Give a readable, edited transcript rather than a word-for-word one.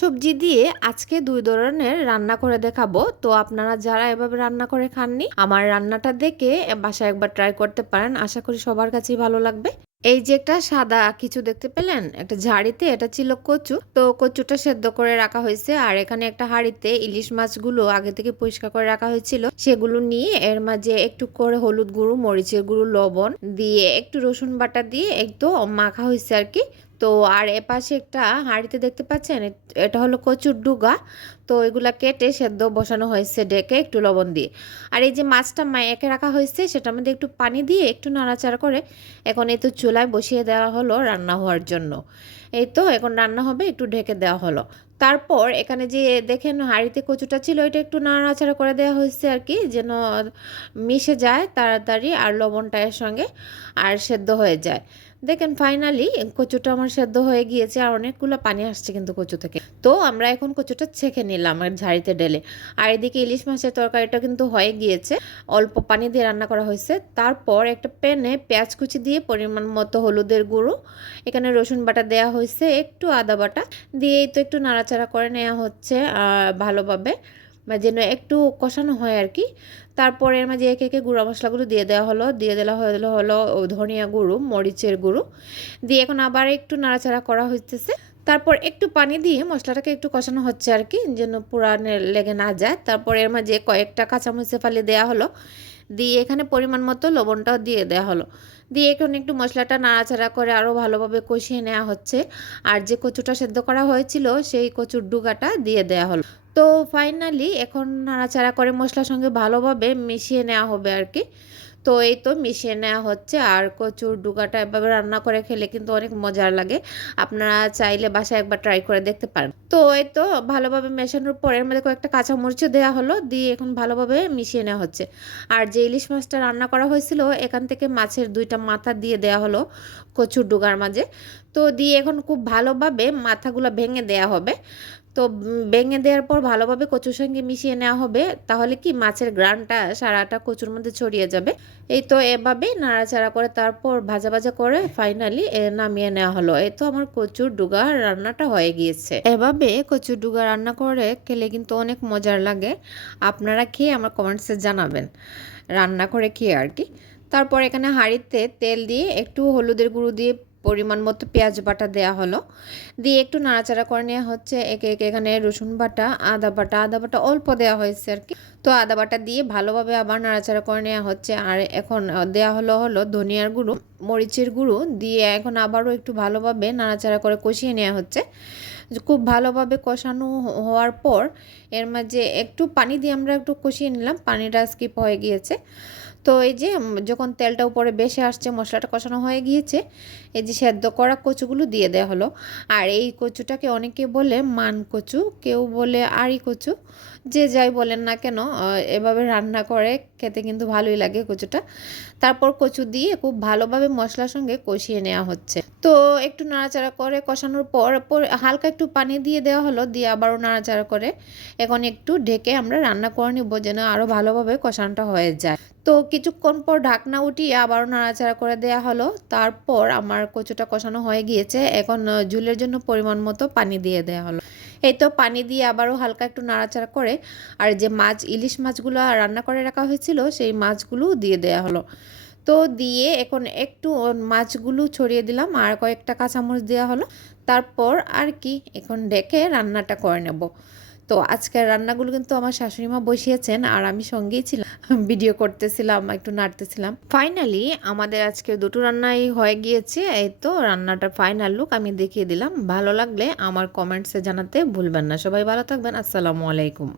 সবজি দিয়ে আজকে ২ ধরনের রান্না করে দেখাবো। তো আপনারা যারা এভাবে রান্না করে খাননি, আমার রান্নাটা দেখে বাসায় একবার ট্রাই করতে পারেন। আশা করি সবার কাছেই ভালো লাগবে। এই যে একটা সাদা কিছু দেখতে পেলেন? একটা ঝাড়িতে এটা ছিল কচু। তো কচুটা সেদ্ধ করে রাখা হয়েছে। আর এখানে একটা হাঁড়িতে ইলিশ মাছগুলো আগে থেকে পরিষ্কার করে রাখা হয়েছিল। সেগুলো নিয়ে এর মাঝে একটু করে হলুদ গুঁড়ো, মরিচের গুঁড়ো, লবণ দিয়ে একটু রসুন বাটা দিয়ে একটু মাখা হয়েছে আর কি। তো আর এপাশে একটা হাঁড়িতে দেখতে পাচ্ছেন, এটা হলো কচুর ডুগা। তো এগুলা কেটে সেদ্ধ বসানো হয়েছে ডেকে একটু লবণ দিয়ে। আর এই যে মাছটা একে রাখা হয়েছে সেটার মধ্যে একটু পানি দিয়ে একটু নাড়াচাড়া করে এখন এই তো চুলায় বসিয়ে দেওয়া হলো রান্না হওয়ার জন্য। এই তো এখন রান্না হবে, একটু ঢেকে দেওয়া হলো। তারপর এখানে যে দেখেন হাঁড়িতে কচুটা ছিল এটা একটু নাড়াচাড়া করে দেওয়া হয়েছে আর কি, যেন মিশে যায় তাড়াতাড়ি আর লবণটা এর সঙ্গে আর সেদ্ধ হয়ে যায়। দেখেন ফাইনালি কচুটা আমার সেদ্ধ হয়ে গিয়েছে আর অনেকগুলো পানি আসছে কিন্তু কচু থেকে। তো আমরা এখন কচুটা ছেঁকে নিলাম আর ঝাড়িতে ঢেলে। আর এদিকে ইলিশ মাছের তরকারিটা কিন্তু হয়ে গিয়েছে, অল্প পানি দিয়ে রান্না করা হয়েছে। তারপর একটা প্যানে পেঁয়াজ কুচি দিয়ে পরিমাণ মতো হলুদের গুঁড়ো, এখানে রসুন বাটা দেওয়া হয়েছে, একটু আদা বাটা দিয়েই তো একটু নাড়াচাড়া করে নেওয়া হচ্ছে ভালোভাবে, যেন একটু কষানো হয় আর কি। তারপরে এর মাঝে একে একে গুঁড়া মশলাগুলো দিয়ে দেওয়া হলো, দিয়ে দেওয়া হলো ধনিয়া গুঁড়ো, মরিচের গুঁড়ো দিয়ে এখন আবার একটু নাড়াচাড়া করা হইতেছে। তারপর একটু পানি দিয়ে মশলাটাকে একটু কষানো হচ্ছে আর কি, যেন পুরানে লেগে না যায়। তারপর এর মাঝে কয়েকটা কাঁচামরিচ ফালি দেওয়া হলো, দিয়ে এখানে পরিমাণ মতো লবণটাও দিয়ে দেওয়া হলো, দিয়ে এখন একটু মশলাটা নাড়াচাড়া করে আরও ভালোভাবে কষিয়ে নেওয়া হচ্ছে। আর যে কচুটা সেদ্ধ করা হয়েছিল সেই কচুর ডুগাটা দিয়ে দেওয়া হলো। তো ফাইনালি এখন নাড়াচাড়া করে মশলার সঙ্গে ভালোভাবে মিশিয়ে নেওয়া হবে আর কি। তো এই তো মিশিয়ে নেওয়া হচ্ছে। আর কচুর ডুগাটা এভাবে রান্না করে খেলে কিন্তু অনেক মজার লাগে। আপনারা চাইলে বাসায় একবার ট্রাই করে দেখতে পারেন। তো এই তো ভালোভাবে মেশানোর পর এর মধ্যে কয়েকটা কাঁচামরিচও দেওয়া হলো, দিয়ে এখন ভালোভাবে মিশিয়ে নেওয়া হচ্ছে। আর যে ইলিশ মাছটা রান্না করা হয়েছিল এখান থেকে মাছের 2টা মাথা দিয়ে দেওয়া হলো কচুর ডুগার মাঝে। তো দিয়ে এখন খুব ভালোভাবে মাথাগুলো ভেঙে দেওয়া হবে। তো ভেঙে দেওয়ার পর ভালোভাবে কচুর সঙ্গে মিশিয়ে নেওয়া হবে, তাহলে কি মাছের ঘ্রাণটা সারাটা কচুর মধ্যে ছড়িয়ে যাবে। এই তো এভাবে নাড়াচাড়া করে তারপর ভাজা ভাজা করে ফাইনালি নামিয়ে নেওয়া হলো। এই তো আমার কচুর ডুগা রান্নাটা হয়ে গিয়েছে। এভাবে কচুর ডুগা রান্না করে খেলে কিন্তু অনেক মজার লাগে। আপনারা খেয়ে আমার কমেন্টসে জানাবেন রান্না করে খেয়ে আর কি। তারপর এখানে হাঁড়িতে তেল দিয়ে একটু হলুদের গুঁড়ো দিয়ে পরিমাণ মতো পেঁয়াজ বাটা দেওয়া হলো, দিয়ে একটু নাড়াচাড়া করে নেওয়া হচ্ছে। একে একে এখানে রসুন বাটা, আদা বাটা অল্প দেওয়া হয়েছে আর কি। তো আদা বাটা দিয়ে ভালোভাবে আবার নাড়াচাড়া করে নেওয়া হচ্ছে। আর এখন দেওয়া হলো ধনিয়ার গুঁড়ো, মরিচের গুঁড়ো দিয়ে এখন আবারও একটু ভালোভাবে নাড়াচাড়া করে কষিয়ে নেওয়া হচ্ছে। খুব ভালোভাবে কষানো হওয়ার পর এর মাঝে একটু পানি দিয়ে আমরা একটু কষিয়ে নিলাম, পানিটা স্কিপ হয়ে গিয়েছে। তো এই যে যখন তেলটা উপরে বেশি আসছে, মশলাটা কষানো হয়ে গিয়েছে, এই যে সেদ্ধ করা কচুগুলো দিয়ে দেওয়া হলো। আর এই কচুটাকে অনেকে বলে মান কচু, কেউ বলে আড়ি কচু, যে যাই বলেন না কেন এভাবে রান্না করে খেতে কিন্তু ভালোই লাগে কচুটা। তারপর কচু দিয়ে খুব ভালোভাবে মশলার সঙ্গে কষিয়ে নেওয়া হচ্ছে। তো একটু নাড়াচাড়া করে কষানোর পর হালকা একটু পানি দিয়ে দেওয়া হলো, দিয়ে আবারও নাড়াচাড়া করে এখন একটু ঢেকে আমরা রান্না করে নিব, যেন আরও ভালোভাবে কষানোটা হয়ে যায়। তো কিছুক্ষণ পর ঢাকনা উঠিয়ে আবারও নাড়াচাড়া করে দেওয়া হলো। তারপর আমার কচুটা কষানো হয়ে গিয়েছে, এখন ঝোলের জন্য পরিমাণ মতো পানি দিয়ে দেওয়া হলো। এই তো পানি দিয়ে আবারও হালকা একটু নাড়াচাড়া করে আর যে ইলিশ মাছগুলো রান্না করে রাখা হয়েছিল সেই মাছগুলো দিয়ে দেওয়া হলো। তো দিয়ে এখন একটু মাছগুলো ছড়িয়ে দিলাম আর কয়েকটা কাঁচামরিচ দেওয়া হলো। তারপর আর কি এখন ঢেকে রান্নাটা করে নেব। তো আজকের রান্নাগুলো কিন্তু আমার শাশুড়ি মা বসিয়েছেন আর আমি সঙ্গেই ছিলাম, ভিডিও করতেছিলাম, একটু নাড়তেছিলাম। ফাইনালি আমাদের আজকে 2টো রান্নাই হয়ে গিয়েছে। এই তো রান্নাটার ফাইনাল লুক আমি দেখিয়ে দিলাম। ভালো লাগলে আমার কমেন্টসে জানাতে ভুলবেন না। সবাই ভালো থাকবেন। আসসালামু আলাইকুম।